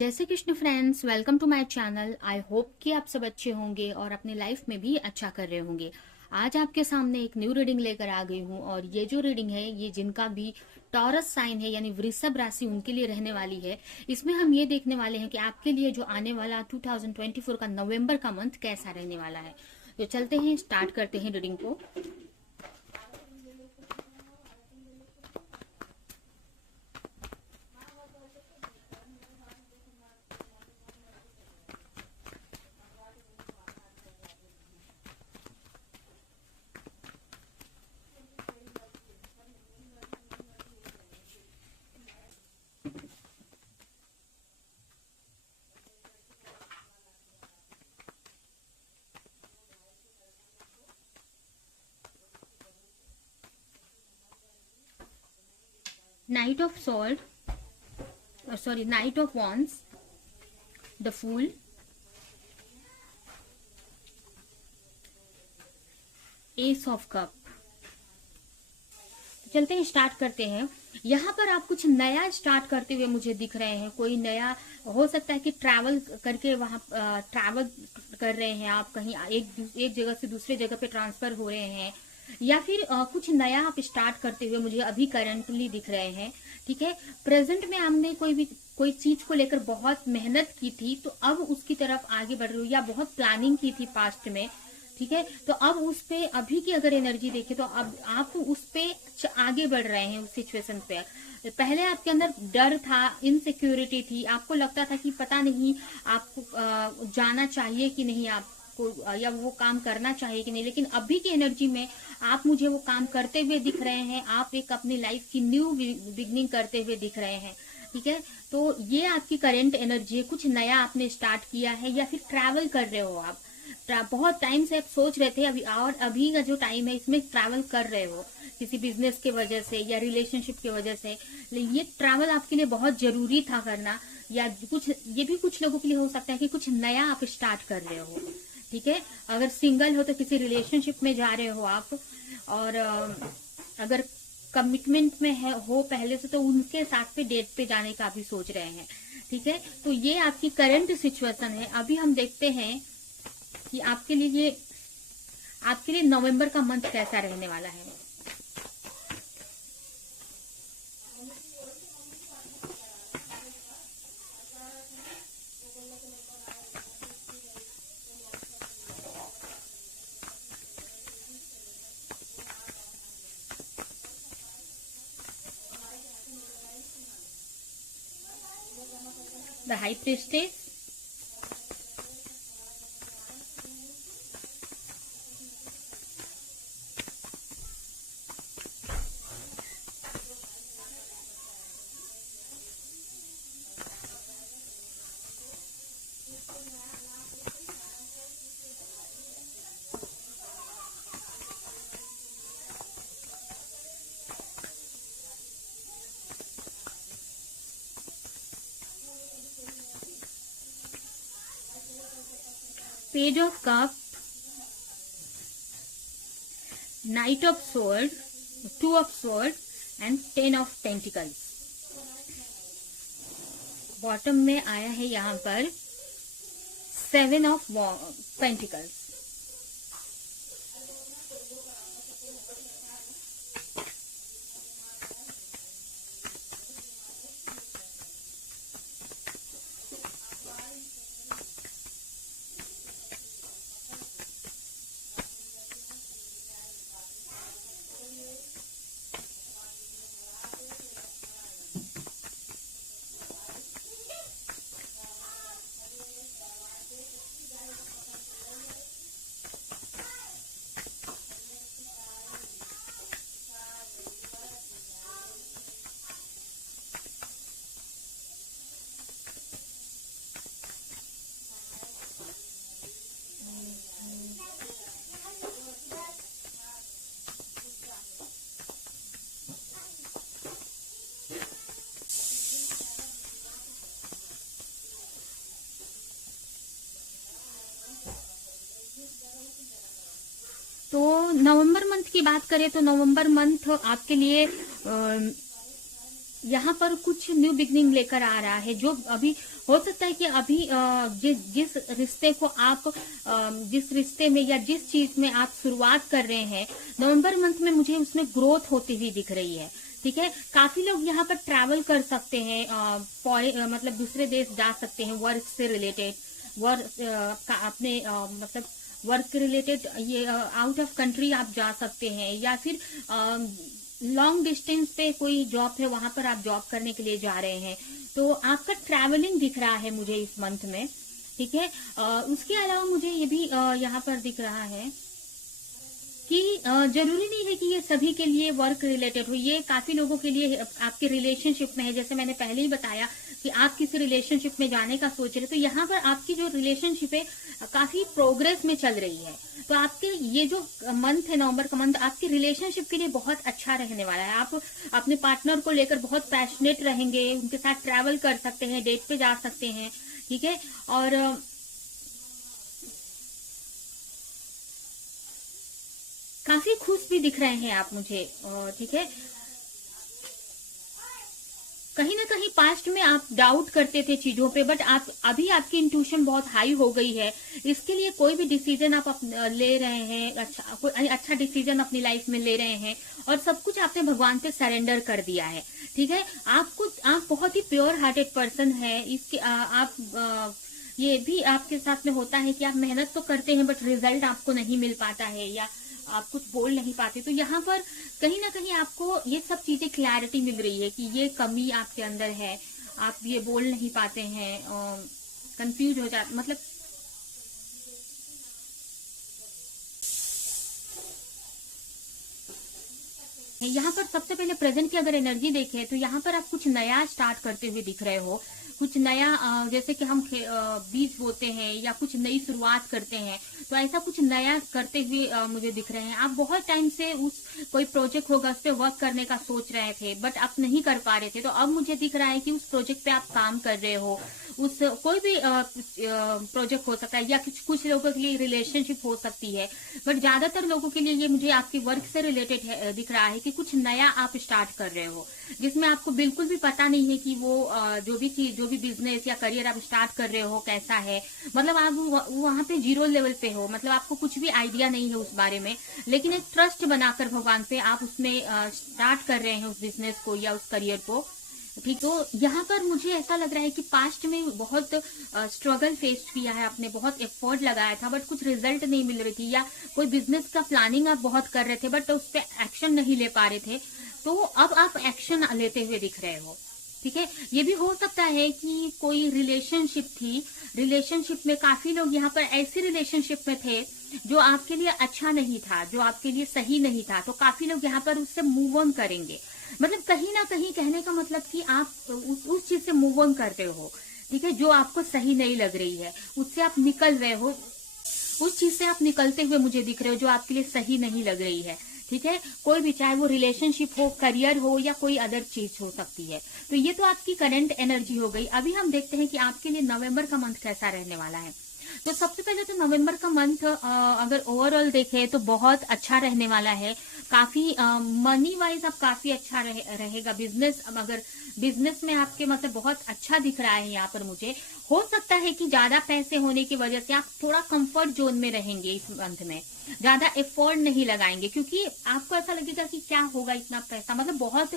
जैसे कृष्ण friends, welcome to my channel. I hope कि आप सब अच्छे होंगे और अपनी लाइफ में भी अच्छा कर रहे होंगे। आज आपके सामने एक न्यू रीडिंग लेकर आ गई हूँ और ये जो रीडिंग है ये जिनका भी टॉरस साइन है यानी वृषभ राशि उनके लिए रहने वाली है। इसमें हम ये देखने वाले हैं कि आपके लिए जो आने वाला 2024 का नवंबर का मंथ कैसा रहने वाला है। तो चलते हैं, स्टार्ट करते हैं रीडिंग को। Knight of salt, sorry, knight of wands, the fool, ace of cup. चलते हैं, स्टार्ट करते हैं। यहाँ पर आप कुछ नया स्टार्ट करते हुए मुझे दिख रहे हैं। कोई नया हो सकता है कि ट्रैवल करके वहां ट्रैवल कर रहे हैं आप, कहीं एक जगह से दूसरे जगह पे ट्रांसफर हो रहे हैं, या फिर कुछ नया आप स्टार्ट करते हुए मुझे अभी करंटली दिख रहे हैं। ठीक है, प्रेजेंट में हमने कोई चीज को लेकर बहुत मेहनत की थी तो अब उसकी तरफ आगे बढ़ रही हो, या बहुत प्लानिंग की थी पास्ट में। ठीक है, तो अब उस पे अभी की अगर एनर्जी देखें तो अब आप उस पे आगे बढ़ रहे हैं उस सिचुएशन पे। पहले आपके अंदर डर था, इनसिक्योरिटी थी, आपको लगता था कि पता नहीं आपको जाना चाहिए कि नहीं, आपको या वो काम करना चाहिए कि नहीं। लेकिन अभी की एनर्जी में आप मुझे वो काम करते हुए दिख रहे हैं। आप एक अपनी लाइफ की न्यू बिगनिंग करते हुए दिख रहे हैं। ठीक है, तो ये आपकी करेंट एनर्जी है। कुछ नया आपने स्टार्ट किया है या फिर ट्रैवल कर रहे हो आप। बहुत टाइम से आप सोच रहे थे, अभी का जो टाइम है इसमें ट्रैवल कर रहे हो किसी बिजनेस के वजह से या रिलेशनशिप की वजह से। ये ट्रैवल आपके लिए बहुत जरूरी था करना, या कुछ ये भी कुछ लोगों के लिए हो सकता है कि कुछ नया आप स्टार्ट कर रहे हो। ठीक है, अगर सिंगल हो तो किसी रिलेशनशिप में जा रहे हो आप, और अगर कमिटमेंट में हो पहले से तो उनके साथ पे डेट पे जाने का भी सोच रहे हैं। ठीक है, तो ये आपकी करंट सिचुएशन है। अभी हम देखते हैं कि आपके लिए नवंबर का मंथ कैसा रहने वाला है। The high priestess, page of cup, night of sword, two of sword and 10 of tentacles. Bottom में आया है यहाँ पर 7 ऑफ पेंटिकल्स। तो नवंबर मंथ की बात करें तो नवंबर मंथ आपके लिए यहाँ पर कुछ न्यू बिगनिंग लेकर आ रहा है। जो अभी हो सकता है कि अभी जिस रिश्ते को आप जिस रिश्ते में या जिस चीज में आप शुरुआत कर रहे हैं, नवंबर मंथ में मुझे उसमें ग्रोथ होती हुई दिख रही है। ठीक है, काफी लोग यहाँ पर ट्रैवल कर सकते हैं, मतलब दूसरे देश जा सकते हैं वर्क से रिलेटेड, वर्क अपने मतलब वर्क रिलेटेड, ये आउट ऑफ कंट्री आप जा सकते हैं, या फिर लॉन्ग डिस्टेंस पे कोई जॉब है वहां पर आप जॉब करने के लिए जा रहे हैं, तो आपका ट्रैवलिंग दिख रहा है मुझे इस मंथ में। ठीक है, उसके अलावा मुझे ये भी यहाँ पर दिख रहा है कि जरूरी नहीं है कि ये सभी के लिए वर्क रिलेटेड हो, ये काफी लोगों के लिए आपके रिलेशनशिप में है। जैसे मैंने पहले ही बताया कि आप किसी रिलेशनशिप में जाने का सोच रहे हैं, तो यहाँ पर आपकी जो रिलेशनशिप है काफी प्रोग्रेस में चल रही है। तो आपके ये जो मंथ है, नवंबर का मंथ, आपके रिलेशनशिप के लिए बहुत अच्छा रहने वाला है। आप अपने पार्टनर को लेकर बहुत पैशनेट रहेंगे, उनके साथ ट्रैवल कर सकते हैं, डेट पे जा सकते हैं। ठीक है, और काफी खुश भी दिख रहे हैं आप मुझे। ठीक है, कहीं ना कहीं पास्ट में आप डाउट करते थे चीजों पे, बट आप अभी आपकी इंट्यूशन बहुत हाई हो गई है। इसके लिए कोई भी डिसीजन आप ले रहे हैं, कोई अच्छा डिसीजन अपनी लाइफ में ले रहे हैं, और सब कुछ आपने भगवान पे सरेंडर कर दिया है। ठीक है, आप बहुत ही प्योर हार्टेड पर्सन है। इसके ये भी आपके साथ में होता है कि आप मेहनत तो करते हैं बट रिजल्ट आपको नहीं मिल पाता है, या आप कुछ बोल नहीं पाते। तो यहाँ पर कहीं ना कहीं आपको ये सब चीजें क्लैरिटी मिल रही है कि ये कमी आपके अंदर है, आप ये बोल नहीं पाते हैं, कंफ्यूज हो जाते, मतलब यहाँ पर सबसे पहले प्रेजेंट की अगर एनर्जी देखें तो यहाँ पर आप कुछ नया स्टार्ट करते हुए दिख रहे हो। कुछ नया, जैसे कि हम बीज बोते हैं या कुछ नई शुरुआत करते हैं, तो ऐसा कुछ नया करते हुए मुझे दिख रहे हैं। आप बहुत टाइम से कोई प्रोजेक्ट होगा उस पर वर्क करने का सोच रहे थे बट आप नहीं कर पा रहे थे, तो अब मुझे दिख रहा है कि उस प्रोजेक्ट पे आप काम कर रहे हो। उस कोई भी प्रोजेक्ट हो सकता है, या कुछ लोगों के लिए रिलेशनशिप हो सकती है, बट ज्यादातर लोगों के लिए ये मुझे आपके वर्क से रिलेटेड दिख रहा है कि कुछ नया आप स्टार्ट कर रहे हो, जिसमें आपको बिल्कुल भी पता नहीं है कि वो जो भी बिजनेस या करियर आप स्टार्ट कर रहे हो कैसा है। मतलब आप वहां पे जीरो लेवल पे हो, मतलब आपको कुछ भी आइडिया नहीं है उस बारे में, लेकिन एक ट्रस्ट बनाकर भगवान पे आप उसमें स्टार्ट कर रहे हैं उस बिजनेस को या उस करियर को। ठीक, तो यहाँ पर मुझे ऐसा लग रहा है कि पास्ट में बहुत स्ट्रगल फेस किया है आपने, बहुत एफर्ट लगाया था बट कुछ रिजल्ट नहीं मिल रही थी, या कोई बिजनेस का प्लानिंग आप बहुत कर रहे थे बट उस पर एक्शन नहीं ले पा रहे थे, तो अब आप एक्शन लेते हुए दिख रहे हो। ठीक है, ये भी हो सकता है कि कोई रिलेशनशिप थी, रिलेशनशिप में काफी लोग यहाँ पर ऐसी रिलेशनशिप में थे जो आपके लिए अच्छा नहीं था, जो आपके लिए सही नहीं था, तो काफी लोग यहाँ पर उससे मूव ऑन करेंगे। मतलब कहीं ना कहीं कहने का मतलब कि आप उस चीज से मूव ऑन कर रहे हो। ठीक है, जो आपको सही नहीं लग रही है उससे आप निकल रहे हो, उस चीज से आप निकलते हुए मुझे दिख रहे हो जो आपके लिए सही नहीं लग रही है। ठीक है, कोई भी, चाहे वो रिलेशनशिप हो, करियर हो, या कोई अदर चीज हो सकती है। तो ये तो आपकी करंट एनर्जी हो गई। अभी हम देखते हैं कि आपके लिए नवंबर का मंथ कैसा रहने वाला है। तो सबसे पहले तो नवंबर का मंथ अगर ओवरऑल देखें तो बहुत अच्छा रहने वाला है। काफी मनी वाइज आप काफी अच्छा रहेगा। बिजनेस, अगर बिजनेस में आपके मतलब बहुत अच्छा दिख रहा है यहाँ पर मुझे। हो सकता है कि ज्यादा पैसे होने की वजह से आप थोड़ा कंफर्ट जोन में रहेंगे इस मंथ में, ज्यादा एफर्ट नहीं लगाएंगे, क्योंकि आपको ऐसा लगेगा कि क्या होगा इतना पैसा, मतलब बहुत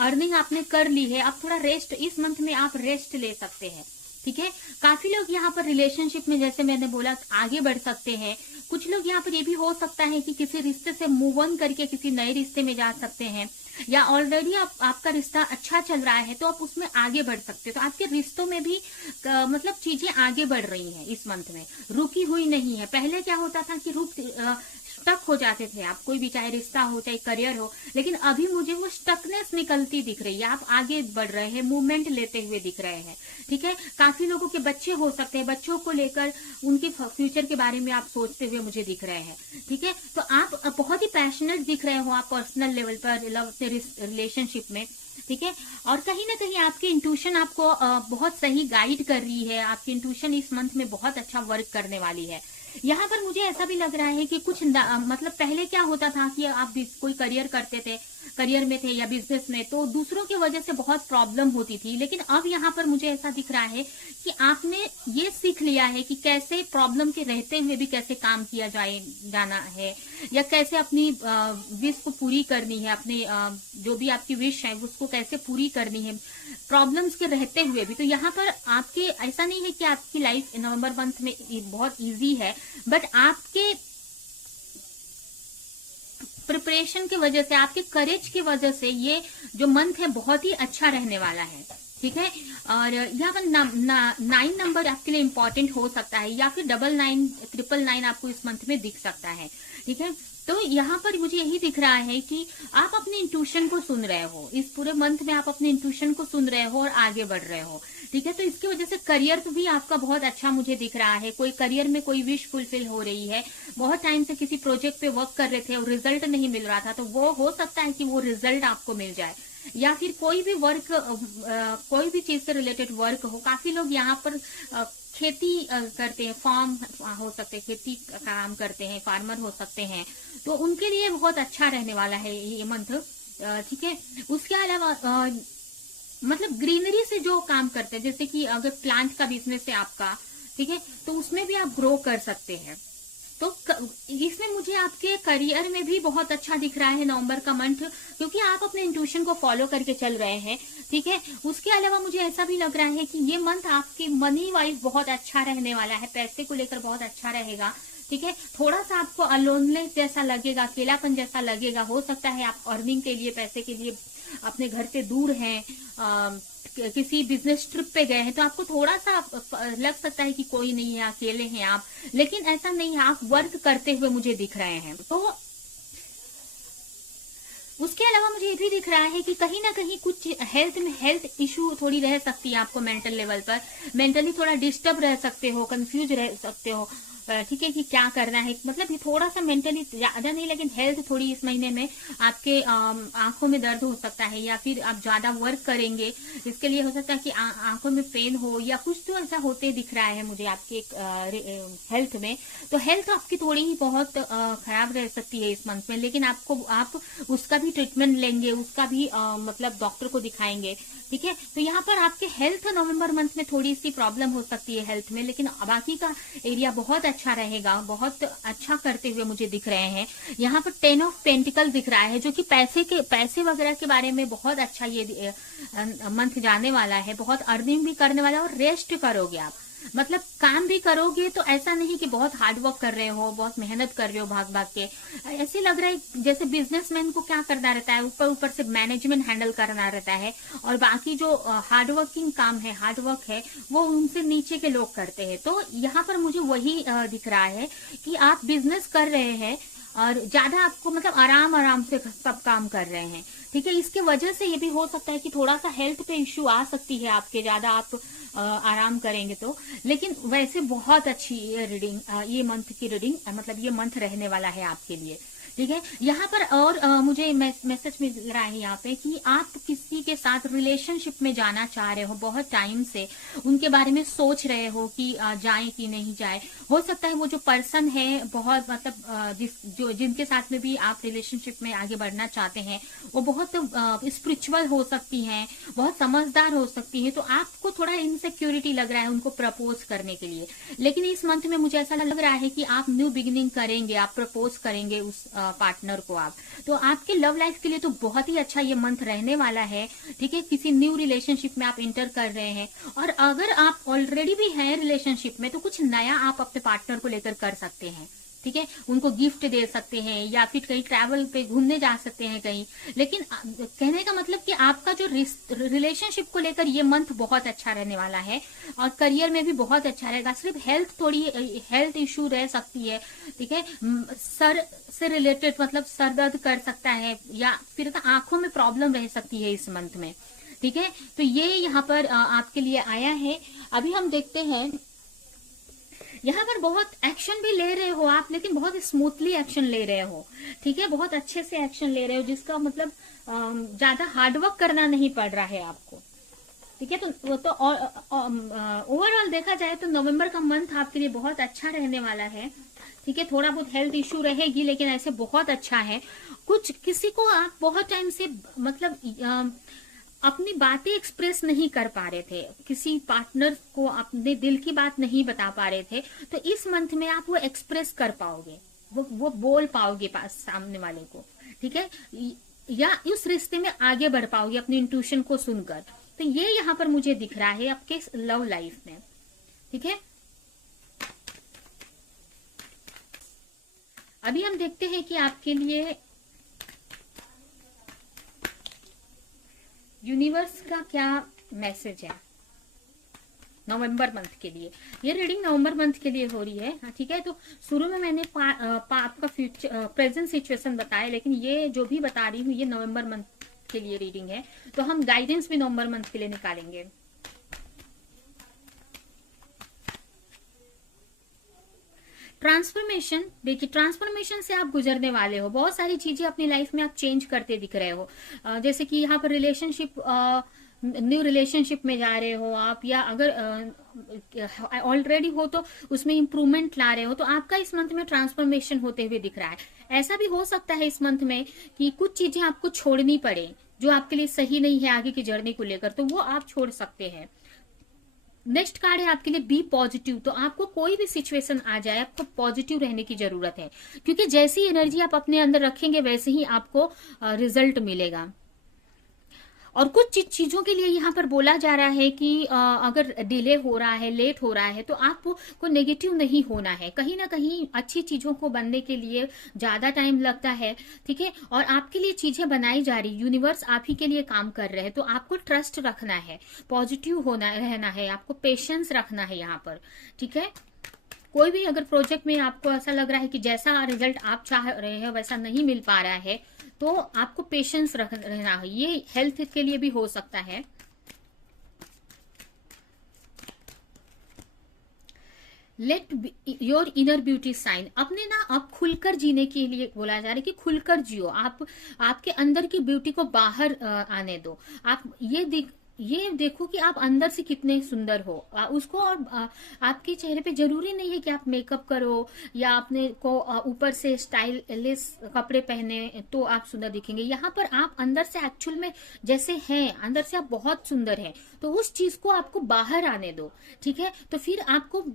अर्निंग आपने कर ली है, अब थोड़ा रेस्ट, इस मंथ में आप रेस्ट ले सकते हैं। ठीक है, काफी लोग यहाँ पर रिलेशनशिप में, जैसे मैंने बोला, आगे बढ़ सकते हैं। कुछ लोग यहाँ पर ये भी हो सकता है कि किसी रिश्ते से मूव ऑन करके किसी नए रिश्ते में जा सकते हैं, या ऑलरेडी आपका रिश्ता अच्छा चल रहा है तो आप उसमें आगे बढ़ सकते हो। तो आपके रिश्तों में भी मतलब चीजें आगे बढ़ रही हैं इस मंथ में, रुकी हुई नहीं है। पहले क्या होता था कि स्टक हो जाते थे आप, कोई भी, चाहे रिश्ता हो चाहे करियर हो, लेकिन अभी मुझे वो स्टकनेस निकलती दिख रही है। आप आगे बढ़ रहे हैं, मूवमेंट लेते हुए दिख रहे हैं। ठीक है, काफी लोगों के बच्चे हो सकते हैं, बच्चों को लेकर उनके फ्यूचर के बारे में आप सोचते हुए मुझे दिख रहे हैं। ठीक है, तो आप बहुत ही पैशनेट दिख रहे हो आप पर्सनल लेवल पर, लव से रिलेशनशिप में। ठीक है, और कहीं ना कहीं आपकी इंट्यूशन आपको बहुत सही गाइड कर रही है। आपकी इंट्यूशन इस मंथ में बहुत अच्छा वर्क करने वाली है। यहाँ पर मुझे ऐसा भी लग रहा है कि कुछ मतलब पहले क्या होता था कि आप कोई करियर करते थे, करियर में थे या बिजनेस में, तो दूसरों की वजह से बहुत प्रॉब्लम होती थी। लेकिन अब यहाँ पर मुझे ऐसा दिख रहा है कि आपने ये सीख लिया है कि कैसे प्रॉब्लम के रहते हुए भी कैसे काम किया जाना है, या कैसे अपनी विश को पूरी करनी है, अपने जो भी आपकी विश है उसको कैसे पूरी करनी है प्रॉब्लम्स के रहते हुए भी। तो यहाँ पर आपके ऐसा नहीं है कि आपकी लाइफ नवंबर मंथ में बहुत इजी है, बट आपके प्रिपरेशन की वजह से, आपके करेज की वजह से ये जो मंथ है बहुत ही अच्छा रहने वाला है। ठीक है, और यहाँ पर 9 नंबर आपके लिए इंपॉर्टेंट हो सकता है, या फिर 9999 आपको इस मंथ में दिख सकता है। ठीक है, तो यहाँ पर मुझे यही दिख रहा है कि आप अपने इंट्यूशन को सुन रहे हो, इस पूरे मंथ में आप अपने इंट्यूशन को सुन रहे हो और आगे बढ़ रहे हो। ठीक है, तो इसकी वजह से करियर भी आपका बहुत अच्छा मुझे दिख रहा है। कोई करियर में कोई विश फुलफिल हो रही है, बहुत टाइम से किसी प्रोजेक्ट पे वर्क कर रहे थे और रिजल्ट नहीं मिल रहा था, तो वो हो सकता है कि वो रिजल्ट आपको मिल जाए। या फिर कोई भी वर्क, कोई भी चीज से रिलेटेड वर्क हो। काफी लोग यहाँ पर खेती करते हैं, फार्म हो सकते हैं, खेती का काम करते हैं, फार्मर हो सकते हैं, तो उनके लिए बहुत अच्छा रहने वाला है ये मंथ। ठीक है, उसके अलावा मतलब ग्रीनरी से जो काम करते हैं, जैसे कि अगर प्लांट का बिजनेस है आपका, ठीक है, तो उसमें भी आप ग्रो कर सकते हैं। तो इसमें मुझे आपके करियर में भी बहुत अच्छा दिख रहा है नवंबर का मंथ, क्योंकि आप अपने इंट्यूशन को फॉलो करके चल रहे हैं। ठीक है, उसके अलावा मुझे ऐसा भी लग रहा है कि ये मंथ आपके मनी वाइज बहुत अच्छा रहने वाला है, पैसे को लेकर बहुत अच्छा रहेगा। ठीक है, थोड़ा सा आपको अलोनलेस जैसा लगेगा, अकेलापन जैसा लगेगा। हो सकता है आप अर्निंग के लिए, पैसे के लिए अपने घर से दूर हैं, किसी बिजनेस ट्रिप पे गए हैं, तो आपको थोड़ा सा लग सकता है कि कोई नहीं है, अकेले हैं आप, लेकिन ऐसा नहीं है, आप वर्क करते हुए मुझे दिख रहे हैं। तो उसके अलावा मुझे ये भी दिख रहा है कि कहीं ना कहीं कुछ हेल्थ इशू थोड़ी रह सकती है आपको, मेंटल लेवल पर मेंटली थोड़ा डिस्टर्ब रह सकते हो, कंफ्यूज रह सकते हो। ठीक है, कि क्या करना है, मतलब ये थोड़ा सा मेंटली ज्यादा नहीं, लेकिन हेल्थ थोड़ी इस महीने में आपके आंखों में दर्द हो सकता है, या फिर आप ज्यादा वर्क करेंगे, इसके लिए हो सकता है कि आंखों में पेन हो, या कुछ तो ऐसा होते दिख रहा है मुझे आपके हेल्थ में। तो हेल्थ आपकी थोड़ी ही बहुत खराब रह सकती है इस मंथ में, लेकिन आप उसका भी ट्रीटमेंट लेंगे, उसका भी मतलब डॉक्टर को दिखाएंगे। ठीक है, तो यहाँ पर आपके हेल्थ नवंबर मंथ में थोड़ी सी प्रॉब्लम हो सकती है हेल्थ में, लेकिन बाकी का एरिया बहुत अच्छा रहेगा, बहुत अच्छा करते हुए मुझे दिख रहे हैं। यहाँ पर 10 ऑफ पेंटिकल दिख रहा है, जो कि पैसे वगैरह के बारे में बहुत अच्छा ये मंथ जाने वाला है। बहुत अर्निंग भी करने वाला है, और रेस्ट करोगे आप, मतलब काम भी करोगे, तो ऐसा नहीं कि बहुत हार्ड वर्क कर रहे हो, बहुत मेहनत कर रहे हो भाग भाग के। ऐसे लग रहा है जैसे बिजनेसमैन को क्या करना रहता है, ऊपर से मैनेजमेंट हैंडल करना रहता है, और बाकी जो हार्ड वर्किंग काम है, हार्ड वर्क है, वो उनसे नीचे के लोग करते हैं। तो यहाँ पर मुझे वही दिख रहा है कि आप बिजनेस कर रहे हैं और ज्यादा आपको मतलब आराम से सब काम कर रहे हैं। ठीक है, इसके वजह से ये भी हो सकता है कि थोड़ा सा हेल्थ पे इश्यू आ सकती है आपके, ज्यादा आप आराम करेंगे तो। लेकिन वैसे बहुत अच्छी ये रीडिंग, ये मंथ की रीडिंग, मतलब ये मंथ रहने वाला है आपके लिए। ठीक है, यहाँ पर और मुझे मैसेज मिल रहा है यहाँ पे कि आप किसी के साथ रिलेशनशिप में जाना चाह रहे हो, बहुत टाइम से उनके बारे में सोच रहे हो कि जाए कि नहीं जाए। हो सकता है वो जो पर्सन है बहुत मतलब जिनके साथ में भी आप रिलेशनशिप में आगे बढ़ना चाहते हैं, वो बहुत स्पिरिचुअल हो सकती हैं, बहुत समझदार हो सकती है। तो आपको थोड़ा इनसिक्योरिटी लग रहा है उनको प्रपोज करने के लिए, लेकिन इस मंथ में मुझे ऐसा लग रहा है कि आप न्यू बिगिनिंग करेंगे, आप प्रपोज करेंगे उस पार्टनर को आप। तो आपके लव लाइफ के लिए तो बहुत ही अच्छा ये मंथ रहने वाला है। ठीक है, किसी न्यू रिलेशनशिप में आप इंटर कर रहे हैं, और अगर आप ऑलरेडी भी हैं रिलेशनशिप में, तो कुछ नया आप अपने पार्टनर को लेकर कर सकते हैं। ठीक है, उनको गिफ्ट दे सकते हैं, या फिर कहीं ट्रैवल पे घूमने जा सकते हैं कहीं। लेकिन कहने का मतलब कि आपका जो रिलेशनशिप को लेकर ये मंथ बहुत अच्छा रहने वाला है, और करियर में भी बहुत अच्छा रहेगा। सिर्फ थोड़ी हेल्थ इश्यू रह सकती है। ठीक है, सर से रिलेटेड मतलब सर दर्द कर सकता है, या फिर आंखों में प्रॉब्लम रह सकती है इस मंथ में। ठीक है, तो ये यहाँ पर आपके लिए आया है। अभी हम देखते हैं, यहाँ पर बहुत एक्शन भी ले रहे हो आप, लेकिन बहुत स्मूथली एक्शन ले रहे हो। ठीक है, बहुत अच्छे से एक्शन ले रहे हो, जिसका मतलब ज्यादा हार्डवर्क करना नहीं पड़ रहा है आपको। ठीक है। तो वो तो ओवरऑल देखा जाए तो नवंबर का मंथ आपके लिए बहुत अच्छा रहने वाला है। ठीक है, थोड़ा बहुत हेल्थ इश्यू रहेगी लेकिन ऐसे बहुत अच्छा है। कुछ किसी को आप बहुत टाइम से मतलब अपनी बातें एक्सप्रेस नहीं कर पा रहे थे, किसी पार्टनर को अपने दिल की बात नहीं बता पा रहे थे, तो इस मंथ में आप वो एक्सप्रेस कर पाओगे, वो बोल पाओगे पास सामने वाले को। ठीक है, या उस रिश्ते में आगे बढ़ पाओगे अपनी इंट्यूशन को सुनकर। तो ये यहाँ पर मुझे दिख रहा है आपके लव लाइफ में। ठीक है, अभी हम देखते हैं कि आपके लिए यूनिवर्स का क्या मैसेज है नवंबर मंथ के लिए। ये रीडिंग नवंबर मंथ के लिए हो रही है। हाँ, ठीक है। तो शुरू में मैंने आपका फ्यूचर प्रेजेंट सिचुएशन बताया, लेकिन ये जो भी बता रही हूँ ये नवंबर मंथ के लिए रीडिंग है। तो हम गाइडेंस भी नवंबर मंथ के लिए निकालेंगे। ट्रांसफॉर्मेशन, देखिए ट्रांसफॉर्मेशन से आप गुजरने वाले हो, बहुत सारी चीजें अपनी लाइफ में आप चेंज करते दिख रहे हो। जैसे कि यहाँ पर रिलेशनशिप, न्यू रिलेशनशिप में जा रहे हो आप, या अगर ऑलरेडी हो तो उसमें इंप्रूवमेंट ला रहे हो। तो आपका इस मंथ में ट्रांसफॉर्मेशन होते हुए दिख रहा है। ऐसा भी हो सकता है इस मंथ में कि कुछ चीजें आपको छोड़नी पड़े जो आपके लिए सही नहीं है आगे की जर्नी को लेकर, तो वो आप छोड़ सकते हैं। नेक्स्ट कार्ड है आपके लिए बी पॉजिटिव। तो आपको कोई भी सिचुएशन आ जाए, आपको पॉजिटिव रहने की जरूरत है, क्योंकि जैसी एनर्जी आप अपने अंदर रखेंगे वैसे ही आपको रिजल्ट मिलेगा। और कुछ चीजों के लिए यहाँ पर बोला जा रहा है कि अगर डिले हो रहा है, लेट हो रहा है, तो आपको नेगेटिव नहीं होना है। कहीं ना कहीं अच्छी चीजों को बनने के लिए ज्यादा टाइम लगता है। ठीक है, और आपके लिए चीजें बनाई जा रही, यूनिवर्स आप ही के लिए काम कर रहे हैं। तो आपको ट्रस्ट रखना है, पॉजिटिव होना रहना है, आपको पेशेंस रखना है यहाँ पर। ठीक है, कोई भी अगर प्रोजेक्ट में आपको ऐसा लग रहा है कि जैसा रिजल्ट आप चाह रहे हैं वैसा नहीं मिल पा रहा है, तो आपको पेशेंस रहना है। ये हेल्थ के लिए भी हो सकता है। Let your inner beauty shine, अपने ना आप खुलकर जीने के लिए बोला जा रहा है कि खुलकर जियो। आप आपके अंदर की ब्यूटी को बाहर आने दो। आप ये देखो कि आप अंदर से कितने सुंदर हो उसको। और आपके चेहरे पे जरूरी नहीं है कि आप मेकअप करो या अपने को ऊपर से स्टाइलिश कपड़े पहने तो आप सुंदर दिखेंगे। यहाँ पर आप अंदर से एक्चुअल में जैसे हैं, अंदर से आप बहुत सुंदर हैं। तो उस चीज को आपको बाहर आने दो। ठीक है, तो फिर आपको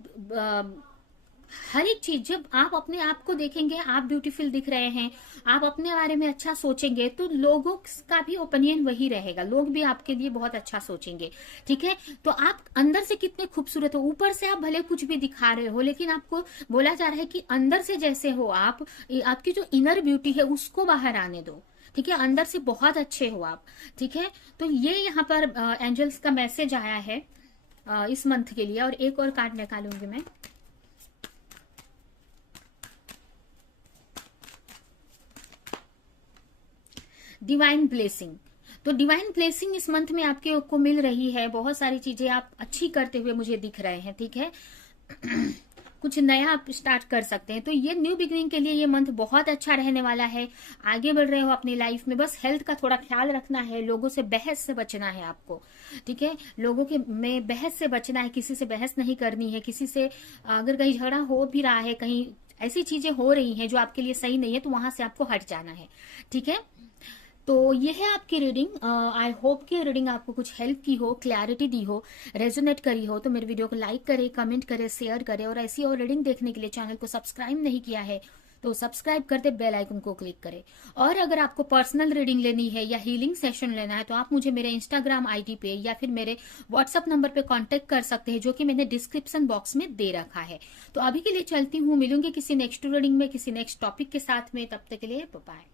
हर एक चीज, जब आप अपने आप को देखेंगे आप ब्यूटीफुल दिख रहे हैं, आप अपने बारे में अच्छा सोचेंगे, तो लोगों का भी ओपिनियन वही रहेगा, लोग भी आपके लिए बहुत अच्छा सोचेंगे। ठीक है, तो आप अंदर से कितने खूबसूरत हो। ऊपर से आप भले कुछ भी दिखा रहे हो, लेकिन आपको बोला जा रहा है कि अंदर से जैसे हो आप, आपकी जो इनर ब्यूटी है उसको बाहर आने दो। ठीक है, अंदर से बहुत अच्छे हो आप। ठीक है, तो ये यहाँ पर एंजल्स का मैसेज आया है इस मंथ के लिए। और एक और कार्ड निकालूंगी मैं। डिवाइन ब्लेसिंग, तो डिवाइन ब्लेसिंग इस मंथ में आपके को मिल रही है। बहुत सारी चीजें आप अच्छी करते हुए मुझे दिख रहे हैं। ठीक है, कुछ नया आप स्टार्ट कर सकते हैं। तो ये न्यू बिगिनिंग के लिए ये मंथ बहुत अच्छा रहने वाला है। आगे बढ़ रहे हो अपनी लाइफ में, बस हेल्थ का थोड़ा ख्याल रखना है, लोगों से बहस से बचना है आपको। ठीक है, लोगों के में बहस से बचना है, किसी से बहस नहीं करनी है। किसी से अगर कहीं झगड़ा हो भी रहा है, कहीं ऐसी चीजें हो रही हैं जो आपके लिए सही नहीं है, तो वहां से आपको हट जाना है। ठीक है, तो ये है आपकी रीडिंग। आई होप कि रीडिंग आपको कुछ हेल्प की हो, क्लैरिटी दी हो, रेजोनेट करी हो। तो मेरे वीडियो को लाइक करें, कमेंट करें, शेयर करें। और ऐसी और रीडिंग देखने के लिए चैनल को सब्सक्राइब नहीं किया है तो सब्सक्राइब करते बेल आइकन को क्लिक करें। और अगर आपको पर्सनल रीडिंग लेनी है या हीलिंग सेशन लेना है तो आप मुझे मेरे इंस्टाग्राम आईडी पे या फिर मेरे व्हाट्सएप नंबर पे कांटेक्ट कर सकते हैं, जो कि मैंने डिस्क्रिप्शन बॉक्स में दे रखा है। तो अभी के लिए चलती हूँ, मिलूंगी किसी नेक्स्ट रीडिंग में किसी नेक्स्ट टॉपिक के साथ में। तब तक के लिए बाय।